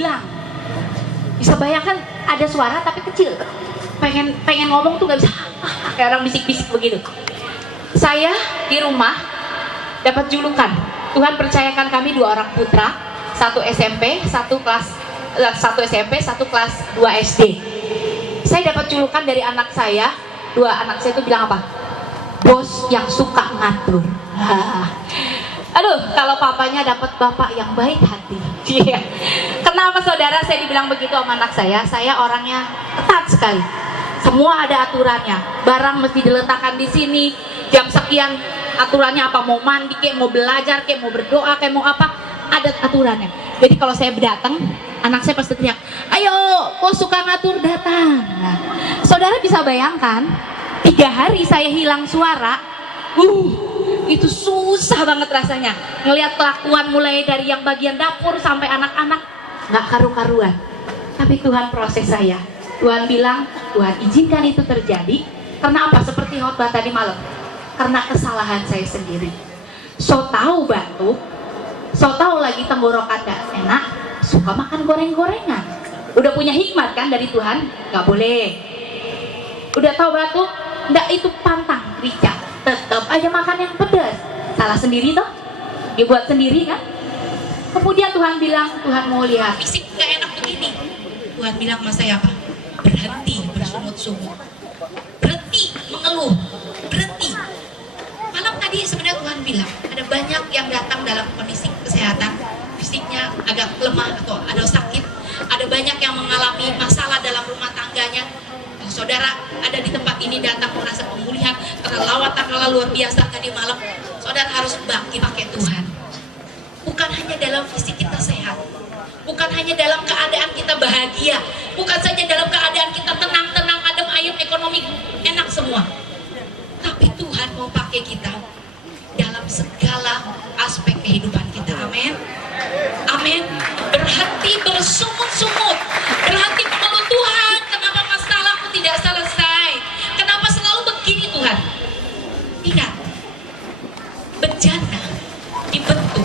bilang. Bisa bayangkan ada suara tapi kecil. Pengen ngomong tuh nggak bisa. Kayak orang bisik-bisik begitu. Saya di rumah dapat julukan. Tuhan percayakan kami 2 orang putra, 1 SMP, 1 kelas 2 SD. Saya dapat julukan dari anak saya. 2 anak saya itu bilang apa? Bos yang suka ngatur. Aduh, kalau papanya dapat bapak yang baik hati. Kenapa saudara saya dibilang begitu sama anak saya? Saya orangnya ketat sekali. Semua ada aturannya. Barang mesti diletakkan di sini. Jam sekian aturannya apa? Mau mandi, kayak mau belajar, kayak mau berdoa, kayak mau apa? Ada aturannya. Jadi kalau saya datang, anak saya pasti teriak, ayo, bos suka ngatur datang. Nah, saudara bisa bayangkan, 3 hari saya hilang suara, itu susah banget rasanya. Ngelihat kelakuan mulai dari yang bagian dapur sampai anak-anak, nggak karu-karuan. Tapi Tuhan proses saya. Tuhan bilang, Tuhan izinkan itu terjadi. Karena apa? Seperti khotbah tadi malam. Karena kesalahan saya sendiri. So tahu batuk, so tahu lagi tenggorokan gak enak, suka makan goreng-gorengan. Udah punya hikmat kan dari Tuhan? Gak boleh. Udah tahu batuk, nggak itu pantang rica, tetap aja makan yang pedas. Salah sendiri toh, dibuat sendiri kan. Kemudian Tuhan bilang, Tuhan mau lihat fisik gak enak begini. Tuhan bilang sama saya apa? Berhenti bersungut-sungut, berhenti mengeluh, berhenti. Malam tadi sebenarnya Tuhan bilang ada banyak yang datang dalam kondisi kesehatan fisiknya agak lemah atau ada sakit, ada banyak yang mengalami masalah dalam rumah tangganya. Saudara ada di tempat ini datang merasa pemulihan karena lawatan Allah luar biasa tadi malam. Saudara harus bangkit pakai Tuhan. Bukan hanya dalam fisik kita sehat, bukan hanya dalam keadaan kita bahagia, bukan saja dalam keadaan kita tenang-tenang, adem ayem, ekonomi enak semua. Tapi Tuhan mau pakai kita dalam segala aspek kehidupan kita. Amin. Amin. Berhenti bersungut-sungut, berhenti mengeluh, Tuhan kenapa masalahku tidak selesai, kenapa selalu begini Tuhan. Ingat, bejana dibentuk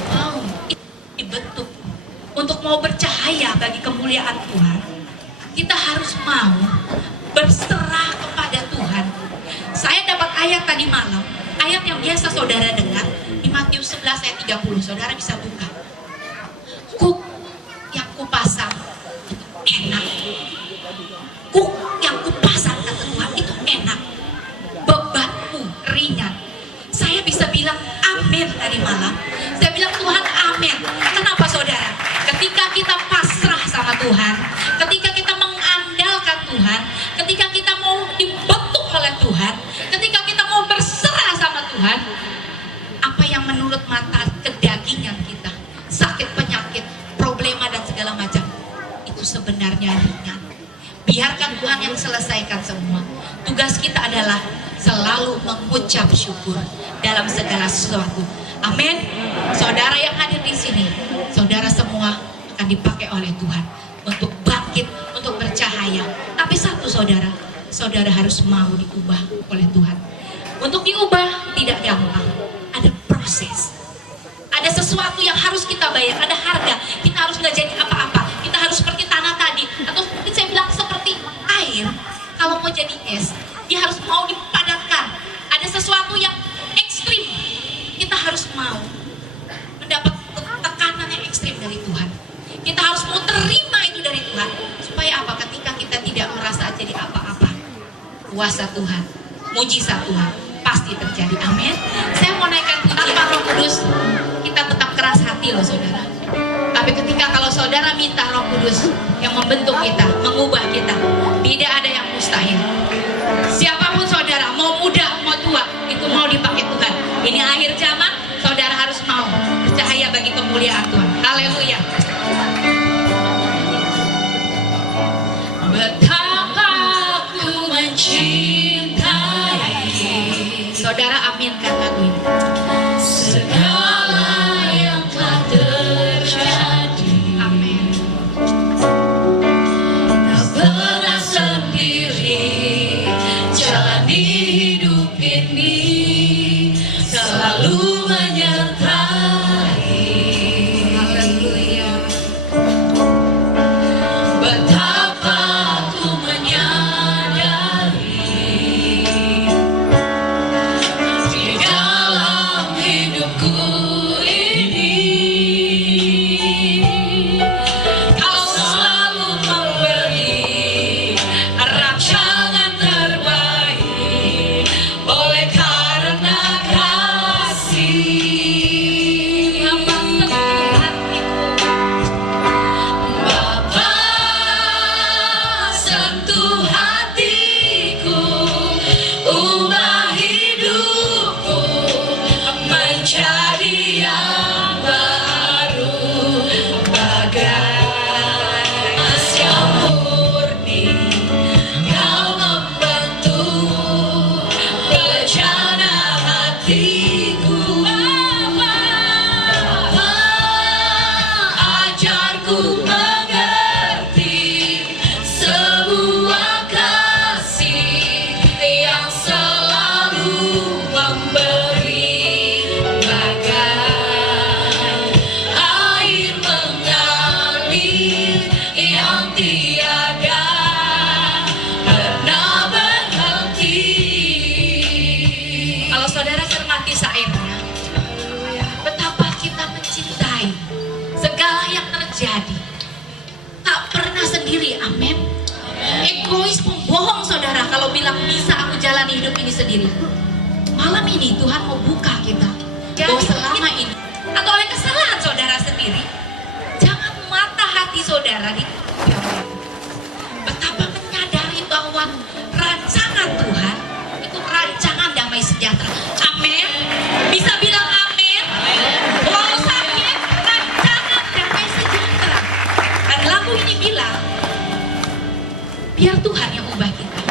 untuk mau bercahaya bagi kemuliaan Tuhan. Kita harus mau berserah kepada Tuhan. Saya dapat ayat tadi malam, ayat yang biasa saudara dengar di Matius 11 ayat 30. Saudara bisa buka. Kuk yang kupasang itu enak. Kuk yang kupasang kata Tuhan itu enak. Bebanku ringan. Saya bisa bilang amin tadi malam. Saya bilang Tuhan amin. Kenapa saudara? Ketika kita pasrah sama Tuhan, ketika kita mengandalkan Tuhan, ketika kita mau dibentuk oleh Tuhan, ketika kita mau berserah sama Tuhan, apa yang menurut mata kedagingan kita, sakit penyakit, problema dan segala macam, itu sebenarnya ringan. Biarkan Tuhan yang selesaikan semua. Tugas kita adalah selalu mengucap syukur dalam segala sesuatu. Amin. Saudara yang hadir di sini, saudara semua akan dipakai oleh Tuhan untuk bangkit, untuk bercahaya. Tapi satu saudara, saudara harus mau diubah oleh Tuhan. Untuk diubah tidak gampang, ada proses, ada sesuatu yang harus kita bayar, ada harga. Kita harus nggak jadi apa-apa, kita harus seperti tanah tadi, atau mungkin saya bilang seperti air. Kalau mau jadi es, dia harus mau dipadatkan. Ada sesuatu yang ekstrim, kita harus mau mendapat tekanan yang ekstrim dari Tuhan. Kita harus mau terima itu dari Tuhan. Supaya apa? Ketika kita tidak merasa jadi apa-apa, kuasa Tuhan, mujizat Tuhan pasti terjadi. Amin. Saya mau naikkan pujian. Tanpa Roh Kudus kita tetap keras hati loh saudara. Tapi ketika kalau saudara minta Roh Kudus yang membentuk kita, mengubah kita, tidak ada yang mustahil. Siapapun saudara, mau muda, mau tua, itu mau dipakai Tuhan. Ini akhir zaman, saudara harus mau bercahaya bagi kemuliaan Tuhan. Haleluya. Betapa ku mencintai. Saudara aminkan lagu ini. Segala yang telah terjadi. Amin. Tak pernah sendiri jalani hidup ini, selalu menyertai. Haleluya. Amin. Egois, pembohong saudara kalau bilang bisa aku jalani hidup ini sendiri. Malam ini Tuhan mau buka kita bahwa selama ini atau oleh kesalahan saudara sendiri, jangan mata hati saudara ditutupi oleh itu. Betapa menyadari bahwa rancangan Tuhan itu rancangan damai sejahtera. Amin. Bisa bilang amin. Walau sakit, rancangan damai sejahtera. Dan lagu ini bilang, biar Tuhan yang ubah kita,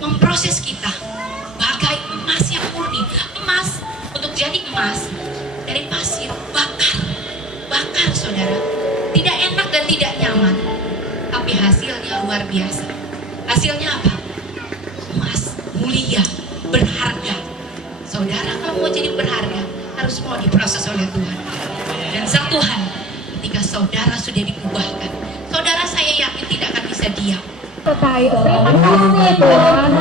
memproses kita bagai emas yang murni. Emas, untuk jadi emas dari pasir, bakar saudara, tidak enak dan tidak nyaman, tapi hasilnya luar biasa. Hasilnya apa? Emas mulia, berharga. Saudara kalau mau jadi berharga harus mau diproses oleh Tuhan. Dan sang Tuhan, ketika saudara sudah diubahkan, saudara saya yakin tidak akan bisa diam. Terima kasih Tuhan.